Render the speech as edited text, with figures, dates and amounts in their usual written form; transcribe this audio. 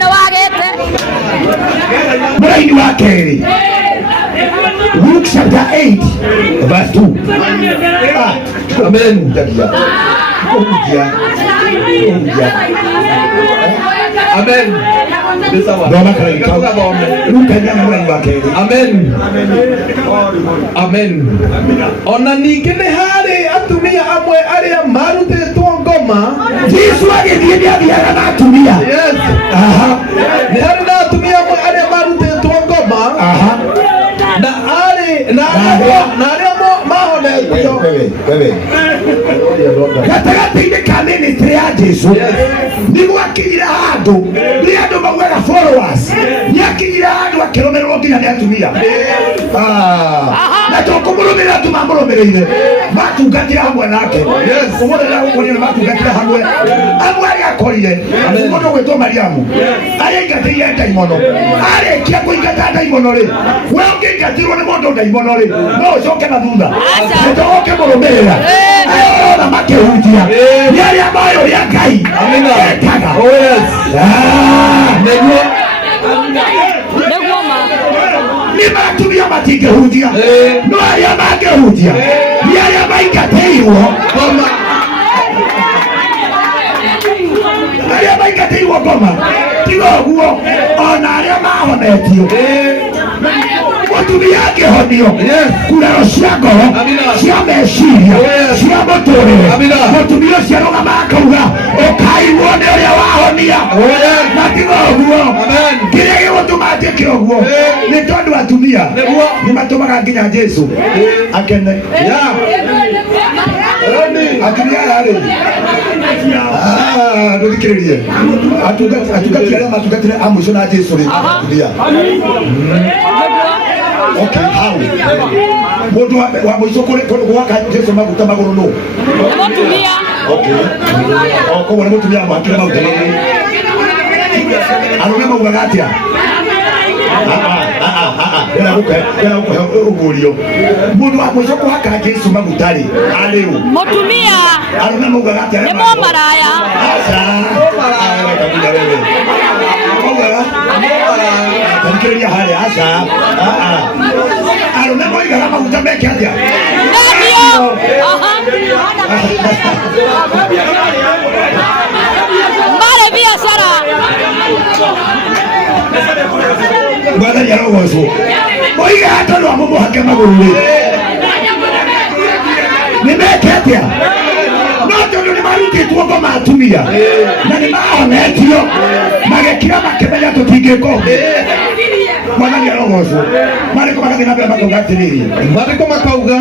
no wagete mũraini wa kerĩ Luke chapter 8 verse 2. Amen. Amen. Amen. Ona ningĩ nĩ harĩ atumia amwe arĩa marutĩtwo ngoma. Jesũ agĩthiĩ nĩathiaga na atumia. Yes. Nĩ harĩ na atumia amwe arĩa marutĩtwo ngoma. Na arĩa mahonetio gatagatĩ-inĩ ka ministry ya Jesũ nĩ gwakinyire handũ rĩrĩa andũ maugaga followers, nĩakinyire handũ akĩrũmĩrĩrwo nginya nĩ atumia. Na tũkũmũrũmĩrĩra tumamũrũmĩrĩire matungatĩra hamwe nake. Ũmũthĩ ndagũkũria nĩ matungatĩra hamwe. Amwe arĩa akorire mũndũ gwĩtwo Mariamu arĩa ndaimono, arĩkia kũingata ndaimono-rĩ, we ũngĩingatirwo nĩ mũndũ ndaimono-rĩ, no ũcoke na thutha ũcoke mũrũmĩrĩra ona makĩhunjia nĩ arĩa moĩ ũrĩa Ngai ekaga. Nĩ matumia matingĩhunjia, no arĩa mangĩhunjia nĩ arĩa maingatĩirwo ngoma. Tiga ũguo, ona arĩa mahonetio mũtumia angĩhonio kuraro cia ngoro, cia meciria, cia mũtũrĩre, mũtumia ũcio arũgama akauga ũkaiguo nĩ ũrĩa wahonia. Na tiga ũguo, kĩrĩa gĩgũtũma njĩke ũguo nĩ tondũ atumia nĩ matũmaga nginya Jesũ akene. Atumia ararĩ ndũthikĩrĩrie atungati arĩa matungatire a mũico na Jesũ rĩ atumia. Okay, how? Mũndũ wa mũico gwaka Jesũ maguta magũrũ nũ? mũtumia. Okay. Koguo nĩ mũtumia mwakire maguta magũrũ. Arũme maugaga atĩa? Mũndũ wa mũico kũhaka Jesũ maguta-rĩ arĩ ũ? Mũtumia. Arũme maugaga atĩa? Nĩ mũmaraya. Thikĩrĩria harĩa aca. Arũme moigaga maguta meke atĩa? Marĩ biacara. Mwathani arogocwo. Moigaga tondũ wa mũmũhake magũrũ-rĩ nĩ meke atĩa? No tondũ nĩ marutĩtwo ngoma atumia na nĩ mahonetio magĩkira makĩmenya tũtingĩka ũguo. Mwathani arogocwo. Marĩkũ magathiĩ na mbere makauga atĩrĩrĩ, marĩkũ makauga